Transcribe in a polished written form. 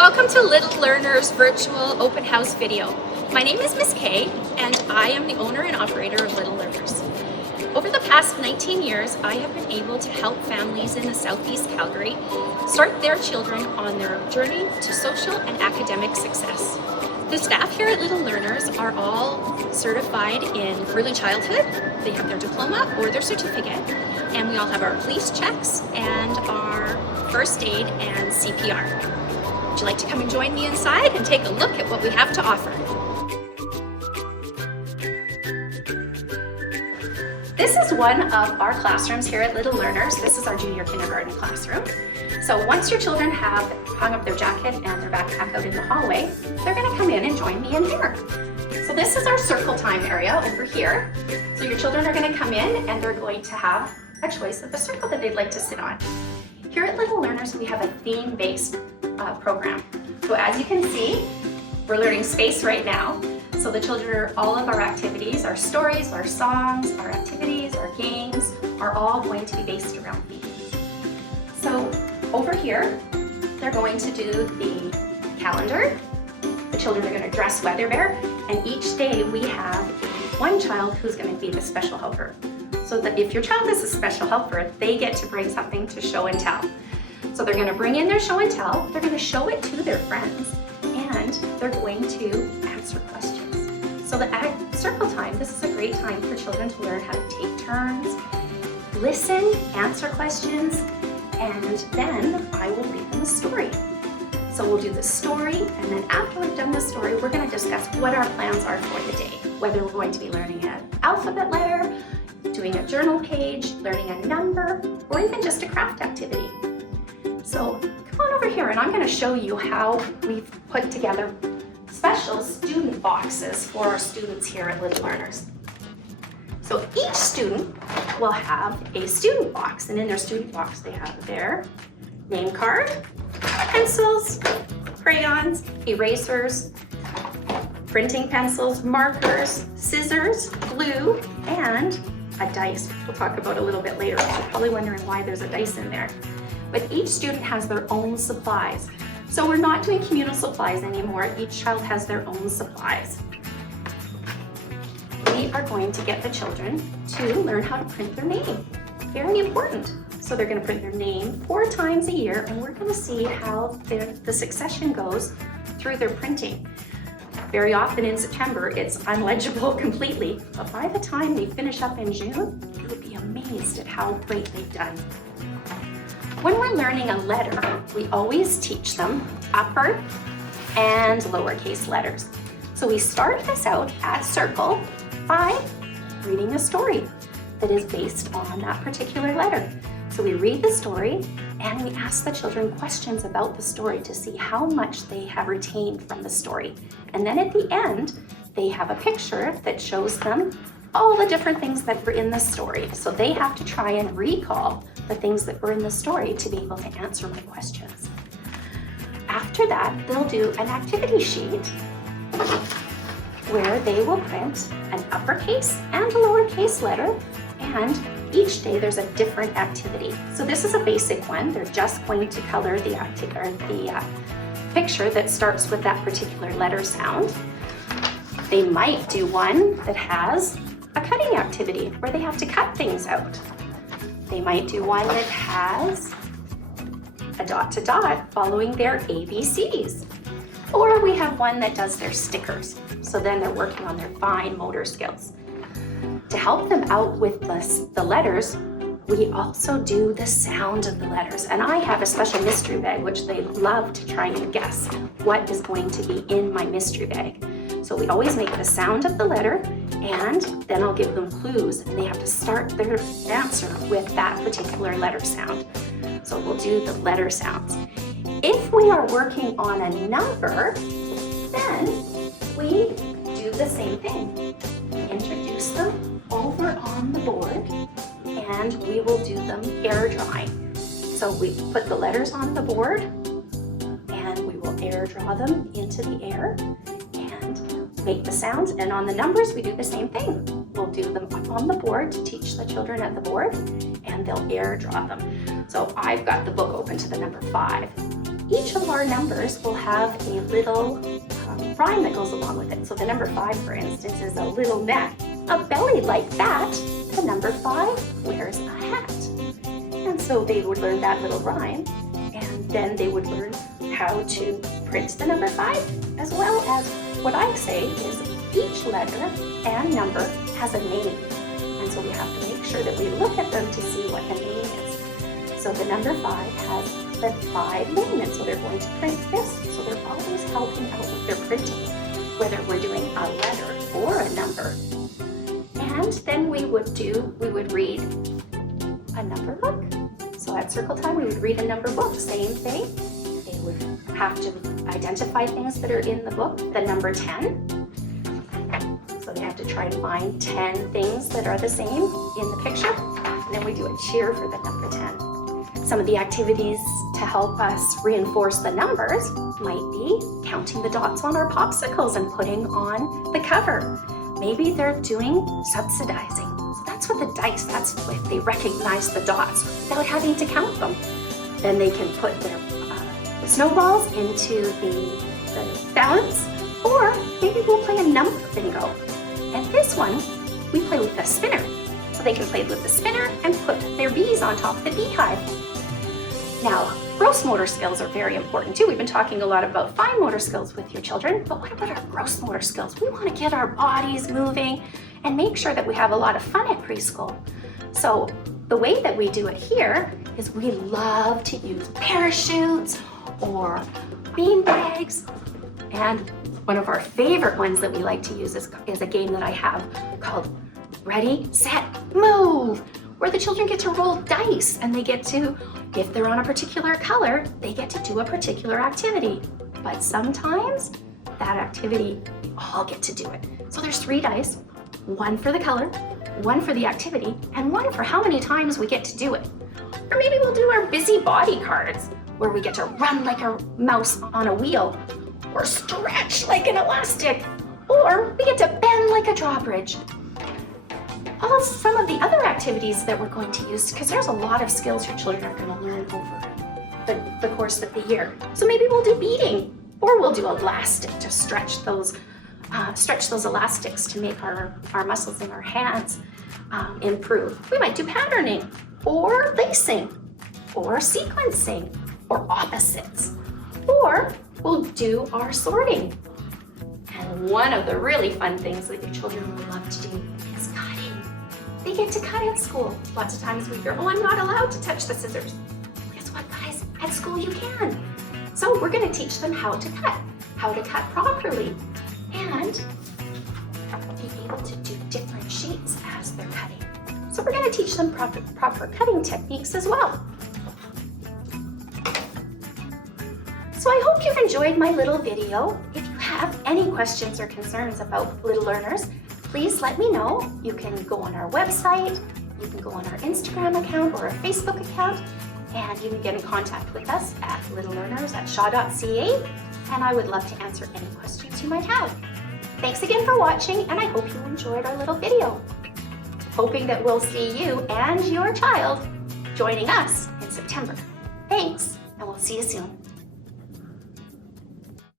Welcome to Little Learners virtual open house video. My name is Miss Kay and I am the owner and operator of Little Learners. Over the past 19 years, I have been able to help families in the Southeast Calgary start their children on their journey to social and academic success. The staff here at Little Learners are all certified in early childhood. They have their diploma or their certificate, and we all have our police checks and our first aid and CPR. Would you like to come and join me inside and take a look at what we have to offer? This is one of our classrooms here at Little Learners. This is our junior kindergarten classroom. So once your children have hung up their jacket and their backpack out in the hallway, they're going to come in and join me in here. So this is our circle time area over here. So your children are going to come in and they're going to have a choice of a circle that they'd like to sit on. Here at Little Learners, we have a theme-based program. So as you can see, we're learning space right now. So the children, all of our activities, our stories, our songs, our activities, our games are all going to be based around themes. So over here, they're going to do the calendar. The children are going to dress Weather Bear, and each day we have one child who's going to be the special helper. So that if your child is a special helper, they get to bring something to show and tell. So they're going to bring in their show and tell, they're going to show it to their friends, and they're going to answer questions. So at circle time, this is a great time for children to learn how to take turns, listen, answer questions, and then I will read them a story. So we'll do the story, and then after we've done the story, we're going to discuss what our plans are for the day. Whether we're going to be learning an alphabet letter, doing a journal page, learning a number, or even just a craft activity. So come on over here and I'm going to show you how we've put together special student boxes for our students here at Little Learners. So each student will have a student box, and in their student box they have their name card, pencils, crayons, erasers, printing pencils, markers, scissors, glue, and a dice, which we'll talk about a little bit later. You're probably wondering why there's a dice in there. But each student has their own supplies. So we're not doing communal supplies anymore. Each child has their own supplies. We are going to get the children to learn how to print their name. Very important. So they're going to print their name 4 times a year, and we're going to see how the succession goes through their printing. Very often in September, it's unlegible completely, but by the time they finish up in June, you'll be amazed at how great they've done. When we're learning a letter, we always teach them upper and lowercase letters. So we start this out at circle by reading a story that is based on that particular letter. So we read the story and we ask the children questions about the story to see how much they have retained from the story. And then at the end, they have a picture that shows them all the different things that were in the story. So they have to try and recall the things that were in the story to be able to answer my questions. After that, they'll do an activity sheet where they will print an uppercase and a lowercase letter, and each day there's a different activity. So this is a basic one. They're just going to color the picture that starts with that particular letter sound. They might do one that has a cutting activity where they have to cut things out. They might do one that has a dot to dot following their ABCs. Or we have one that does their stickers. So then they're working on their fine motor skills. To help them out with the letters, we also do the sound of the letters. And I have a special mystery bag, which they love to try and guess what is going to be in my mystery bag. So we always make the sound of the letter, and then I'll give them clues, and they have to start their answer with that particular letter sound. So we'll do the letter sounds. If we are working on a number, then we do the same thing. Introduce them over on the board, and we will do them air drawing. So we put the letters on the board, and we will air draw them into the air and make the sounds. And on the numbers, we do the same thing. We'll do them up on the board to teach the children at the board, and they'll air draw them. So I've got the book open to the number 5. each of our numbers will have a little rhyme that goes along with it. So the number 5, for instance, is a little neck, a belly like that. The number 5 wears a hat. And so they would learn that little rhyme, and then they would learn how to print the number 5, as well as what I say is each letter and number has a name. And so we have to make sure that we look at them to see what the name is. So the number 5 has the 5 name, and so they're going to print this. So they're always helping out with their printing, whether we're doing a letter or a number. And then we would read a number book. So at circle time, we would read a number book, same thing. They would have to identify things that are in the book, the number 10. So they have to try to find 10 things that are the same in the picture. And then we do a cheer for the number 10. Some of the activities to help us reinforce the numbers might be counting the dots on our popsicles and putting on the cover. Maybe they're doing subsidizing. So that's with the dice. That's if they recognize the dots without having to count them. Then they can put their snowballs into the balance, or maybe we'll play a number bingo. And this one, we play with the spinner. So they can play with the spinner and put their bees on top of the beehive. Now, gross motor skills are very important too. We've been talking a lot about fine motor skills with your children, but what about our gross motor skills? We want to get our bodies moving and make sure that we have a lot of fun at preschool. So the way that we do it here is we love to use parachutes or bean bags. And one of our favorite ones that we like to use is a game that I have called Ready, Set, Move, where the children get to roll dice and they get to, if they're on a particular color, they get to do a particular activity. But sometimes that activity, we all get to do it. So there's 3 dice, 1 for the color, 1 for the activity, and 1 for how many times we get to do it. Or maybe we'll do our busy body cards, where we get to run like a mouse on a wheel, or stretch like an elastic, or we get to bend like a drawbridge. Some of the other activities that we're going to use, because there's a lot of skills your children are going to learn over the course of the year. So maybe we'll do beading, or we'll do elastic to stretch those elastics to make our muscles in our hands improve. We might do patterning, or lacing, or sequencing, or opposites, or we'll do our sorting. And one of the really fun things that your children will love to do is cutting. They get to cut at school. Lots of times we hear, oh, I'm not allowed to touch the scissors. Guess what, guys? At school you can. So we're going to teach them how to cut properly, and be able to do different shapes as they're cutting. So we're going to teach them proper cutting techniques as well. So I hope you've enjoyed my little video. If you have any questions or concerns about Little Learners, please let me know. You can go on our website, you can go on our Instagram account or our Facebook account, and you can get in contact with us at littlelearners@shaw.ca, and I would love to answer any questions you might have. Thanks again for watching, and I hope you enjoyed our little video. Hoping that we'll see you and your child joining us in September. Thanks, and we'll see you soon.